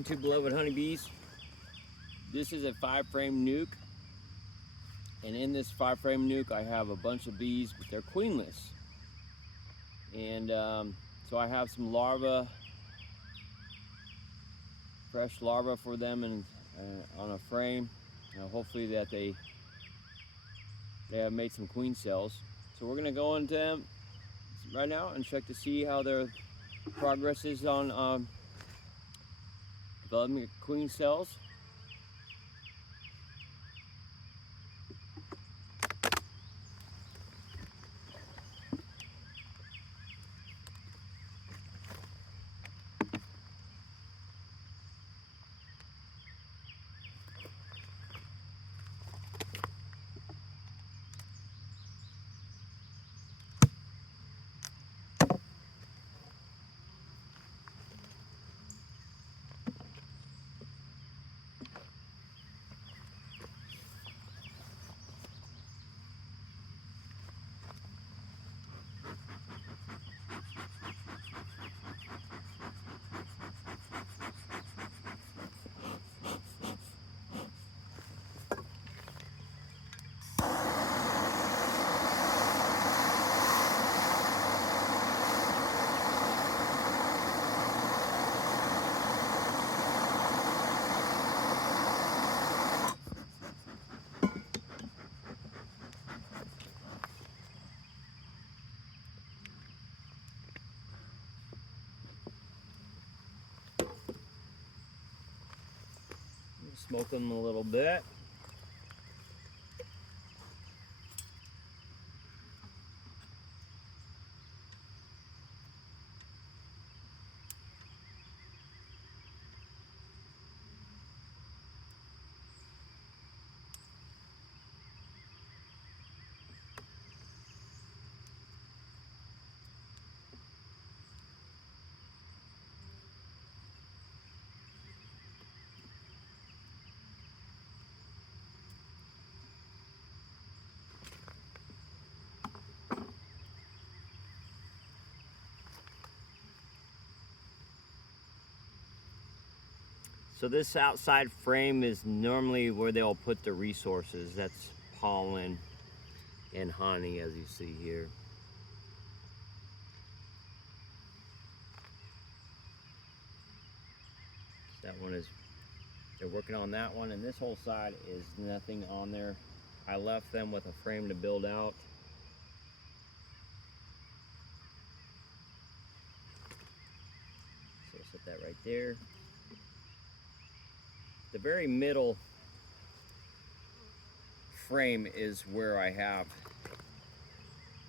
Welcome to Beloved Honeybees. This is a 5-frame nuke, and in this 5-frame nuke I have a bunch of bees, but they're queenless. And so I have some larvae, fresh larvae for them, and on a frame. Hopefully that they have made some queen cells. So we're gonna go into them right now and check to see how their progress is on developing queen cells. Smoke them a little bit. So this outside frame is normally where they'll put the resources. That's pollen and honey, as you see here. That one is, they're working on that one, and this whole side is nothing on there. I left them with a frame to build out. So set that right there. The very middle frame is where I have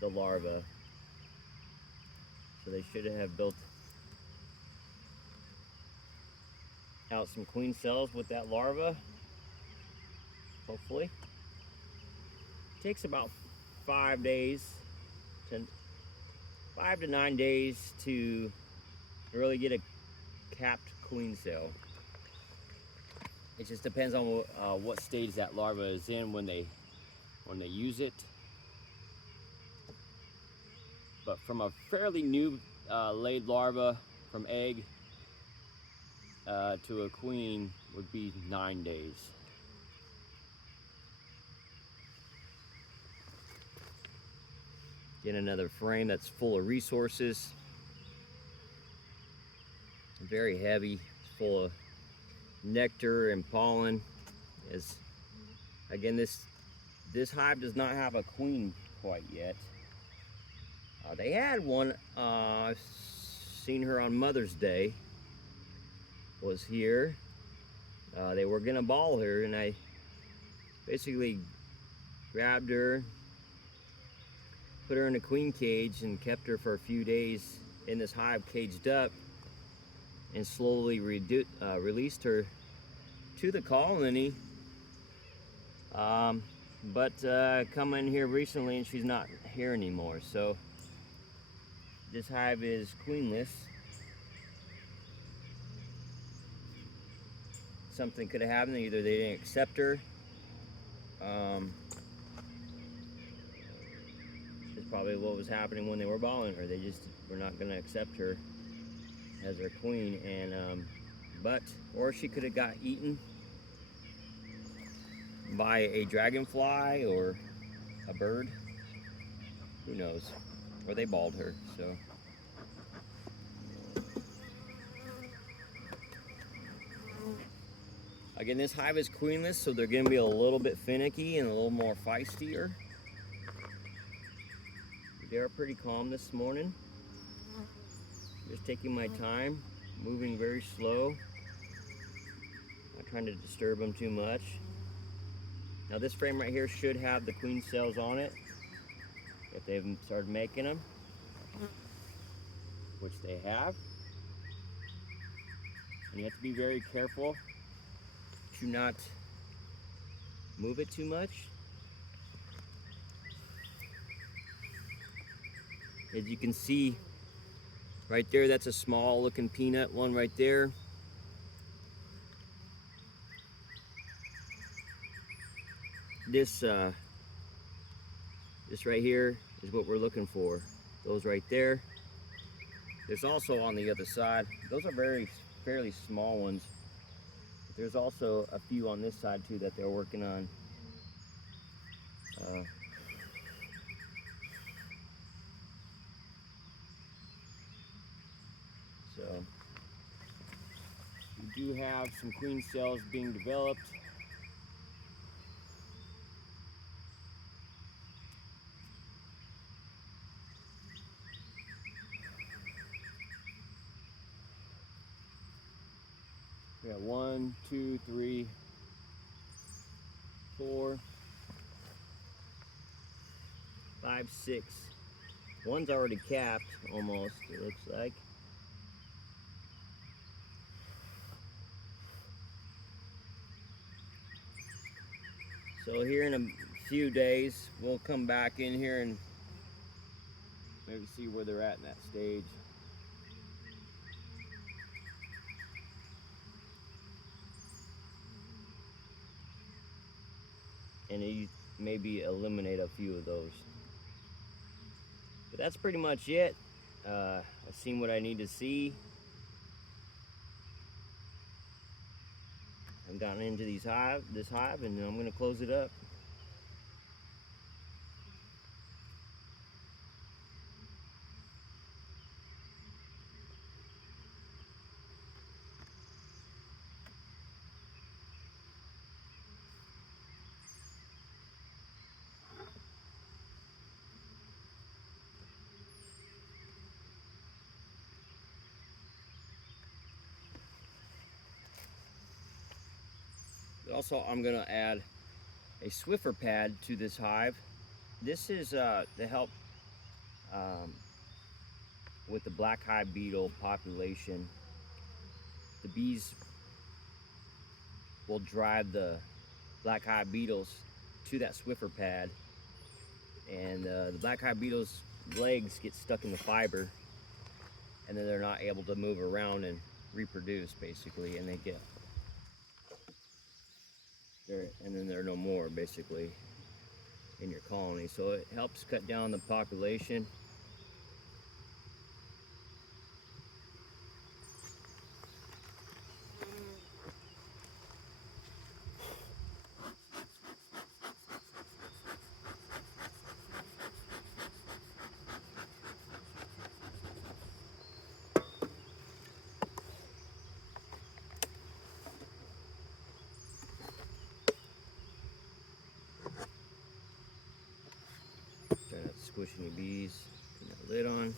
the larva. So they should have built out some queen cells with that larva, hopefully. It takes about 5 days, 5 to 9 days to really get a capped queen cell. It just depends on what stage that larva is in when they use it. But from a fairly new laid larva from egg to a queen would be 9 days. Get another frame that's full of resources. Very heavy, it's full of nectar and pollen. Again, this hive does not have a queen quite yet. They had one. I've seen her on Mother's Day. Was here. They were gonna ball her, and I basically grabbed her, put her in a queen cage, and kept her for a few days in this hive caged up, and slowly released her to the colony. But come in here recently and she's not here anymore. So this hive is queenless. Something could have happened. Either they didn't accept her. It's probably what was happening when they were balling her. They just were not going to accept her as their queen, and But, or she could have got eaten by a dragonfly or a bird. Who knows? Or they balled her, so. Again, this hive is queenless, so they're gonna be a little bit finicky and a little more feistier. They're pretty calm this morning. Just taking my time, moving very slow. Not trying to disturb them too much. Now this frame right here should have the queen cells on it if they've started making them, which they have. And you have to be very careful to not move it too much. As you can see right there, that's a small looking peanut one right there. This right here is what we're looking for. Those right there. There's also on the other side, those are fairly small ones. But there's also a few on this side too that they're working on. So we do have some queen cells being developed. We got 1, 2, 3, 4, 5, 6. One's already capped almost, it looks like. So here in a few days, we'll come back in here and maybe see where they're at in that stage. And maybe eliminate a few of those. But that's pretty much it. I've seen what I need to see. I've gotten into this hive, and I'm going to close it up. Also, I'm going to add a Swiffer pad to this hive. This is to help with the black hive beetle population. The bees will drive the black hive beetles to that Swiffer pad, and the black hive beetles' legs get stuck in the fiber, and then they're not able to move around and reproduce, basically, and and then they're no more, basically, in your colony. So it helps cut down the population. Try not to squish any bees. Put that lid on.